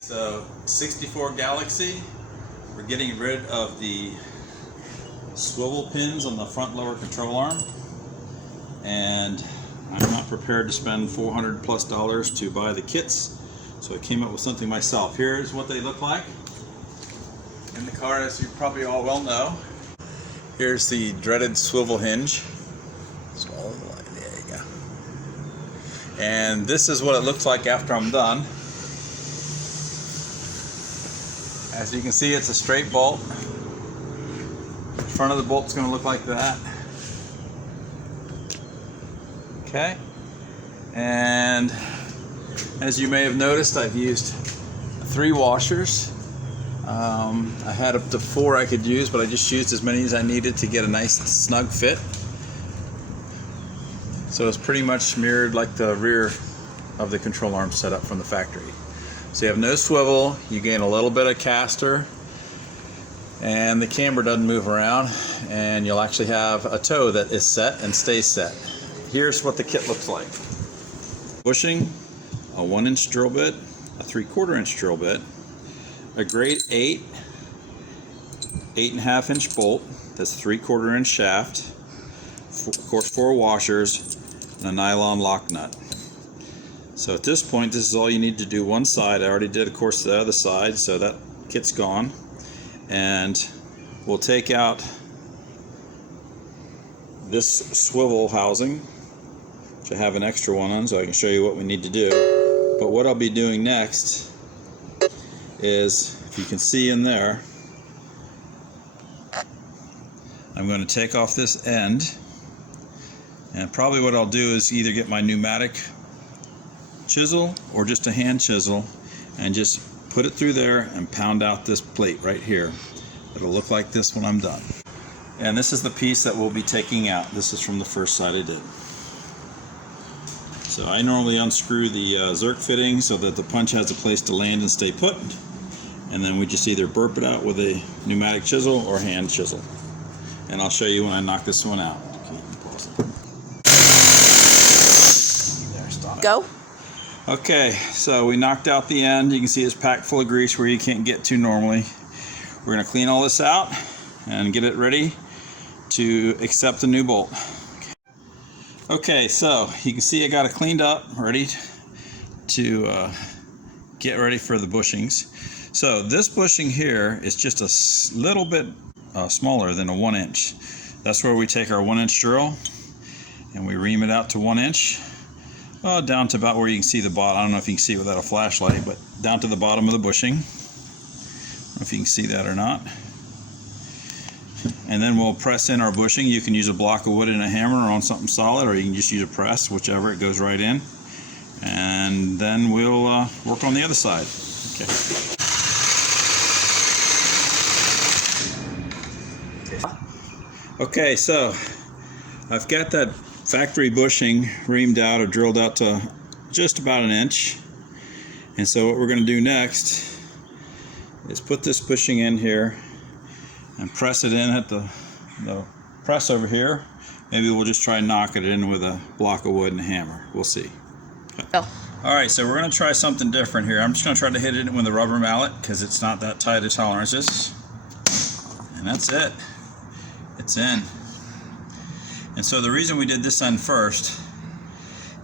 So 64 Galaxie, we're getting rid of the swivel pins on the front lower control arm, and I'm not prepared to spend $400+ to buy the kits, so I came up with something myself. Here's what they look like in the car, as you probably all well know. Here's the dreaded swivel hinge. There you go. And this is what it looks like after I'm done. As you can see, it's a straight bolt. The front of the bolt's going to look like that. Okay. And as you may have noticed, I've used 3 washers. I had up to 4 I could use, but I just used as many as I needed to get a nice snug fit. So it's pretty much mirrored like the rear of the control arm setup from the factory. So you have no swivel, you gain a little bit of caster, and the camber doesn't move around, and you'll actually have a toe that is set and stays set. Here's what the kit looks like. Bushing, a 1-inch drill bit, a 3/4 inch drill bit, a grade 8, 8.5 inch bolt, that's 3/4 inch shaft, of course 4 washers, and a nylon lock nut. So at this point, this is all you need to do one side. I already did, of course, the other side, so that kit's gone. And we'll take out this swivel housing, which I have an extra one on, so I can show you what we need to do. But what I'll be doing next is, if you can see in there, I'm going to take off this end, and probably what I'll do is either get my pneumatic chisel or just a hand chisel and just put it through there and pound out this plate right here. It'll look like this when I'm done. And this is the piece that we'll be taking out. This is from the first side I did. So I normally unscrew the Zerk fitting so that the punch has a place to land and stay put, and then we just either burp it out with a pneumatic chisel or hand chisel. And I'll show you when I knock this one out. There, stop. Go. Okay, so we knocked out the end. You can see it's packed full of grease where you can't get to normally. We're going to clean all this out and get it ready to accept the new bolt. Okay, so you can see I got it cleaned up, ready to get ready for the bushings. So this bushing here is just a little bit smaller than a 1-inch. That's where we take our 1-inch drill and we ream it out to 1 inch. Down to about where you can see the bottom. I don't know if you can see it without a flashlight, but down to the bottom of the bushing. I don't know if you can see that or not. And then we'll press in our bushing. You can use a block of wood and a hammer or on something solid, or you can just use a press, whichever, it goes right in. And then we'll work on the other side. Okay, so I've got that factory bushing reamed out or drilled out to just about 1 inch. And so what we're going to do next is put this bushing in here and press it in at the press over here. Maybe we'll just try and knock it in with a block of wood and a hammer. We'll see. Oh. Alright, so we're going to try something different here. I'm just going to try to hit it with a rubber mallet because it's not that tight of tolerances. And that's it. It's in. And so the reason we did this end first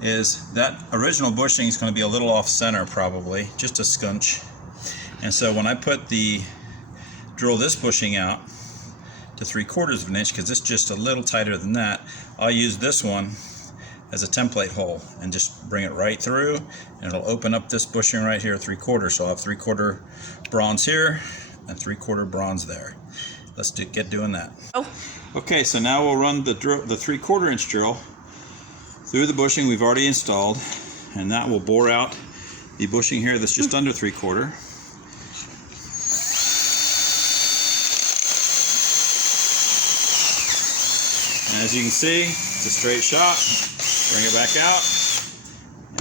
is that original bushing is going to be a little off center, probably, just a scunch. And so when I drill this bushing out to 3/4 of an inch, because it's just a little tighter than that, I'll use this one as a template hole and just bring it right through, and it'll open up this bushing right here 3/4. So I'll have 3/4 bronze here and 3/4 bronze there. Let's get doing that. Oh. Okay, so now we'll run the 3/4 inch drill through the bushing we've already installed, and that will bore out the bushing here that's just under 3/4. And as you can see, it's a straight shot. Bring it back out,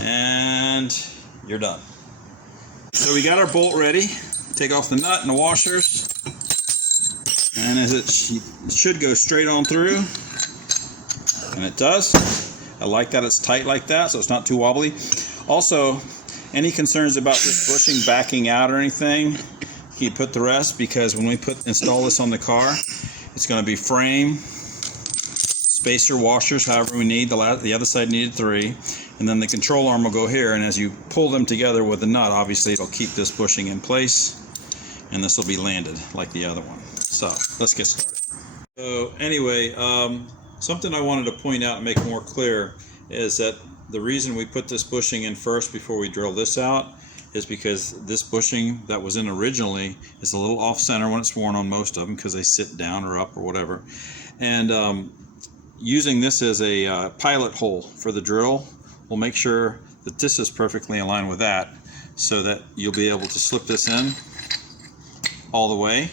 and you're done. So we got our bolt ready. Take off the nut and the washers. And as it should go straight on through, and it does. I like that it's tight like that, so it's not too wobbly. Also, Any concerns about this bushing backing out or anything, you can put the rest, because when we install this on the car, it's going to be frame, spacer, washers, however we need. The other side needed 3, and then the control arm will go here, and as you pull them together with the nut, obviously it'll keep this bushing in place, and this will be landed like the other one. So let's get started. So anyway, something I wanted to point out and make more clear is that the reason we put this bushing in first before we drill this out is because this bushing that was in originally is a little off center when it's worn on most of them, because they sit down or up or whatever. And using this as a pilot hole for the drill will make sure that this is perfectly in line with that, so that you'll be able to slip this in all the way.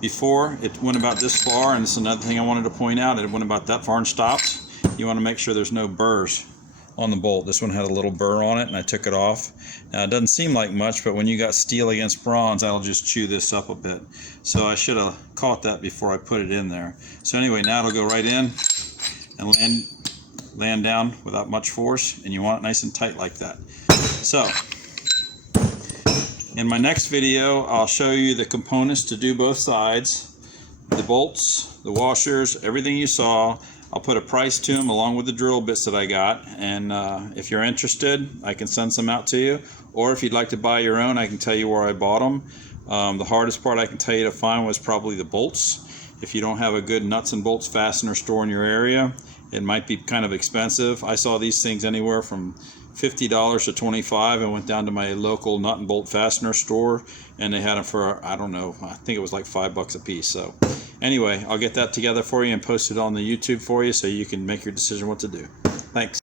Before it went about this far, and this is another thing I wanted to point out, it went about that far and stopped. You want to make sure there's no burrs on the bolt. This one had a little burr on it, and I took it off. Now it doesn't seem like much, but when you got steel against bronze, that'll just chew this up a bit. So I should have caught that before I put it in there. So anyway, now it'll go right in and land down without much force, and you want it nice and tight like that. So in my next video, I'll show you the components to do both sides, the bolts, the washers, everything you saw. I'll put a price to them along with the drill bits that I got, and if you're interested, I can send some out to you, or if you'd like to buy your own, I can tell you where I bought them. The hardest part I can tell you to find was probably the bolts. If you don't have a good nuts and bolts fastener store in your area, it might be kind of expensive. I saw these things anywhere from $50 to $25. I went down to my local nut and bolt fastener store, and they had them for, I don't know, I think it was like $5 a piece. So anyway, I'll get that together for you and post it on the YouTube for you, so you can make your decision what to do. Thanks.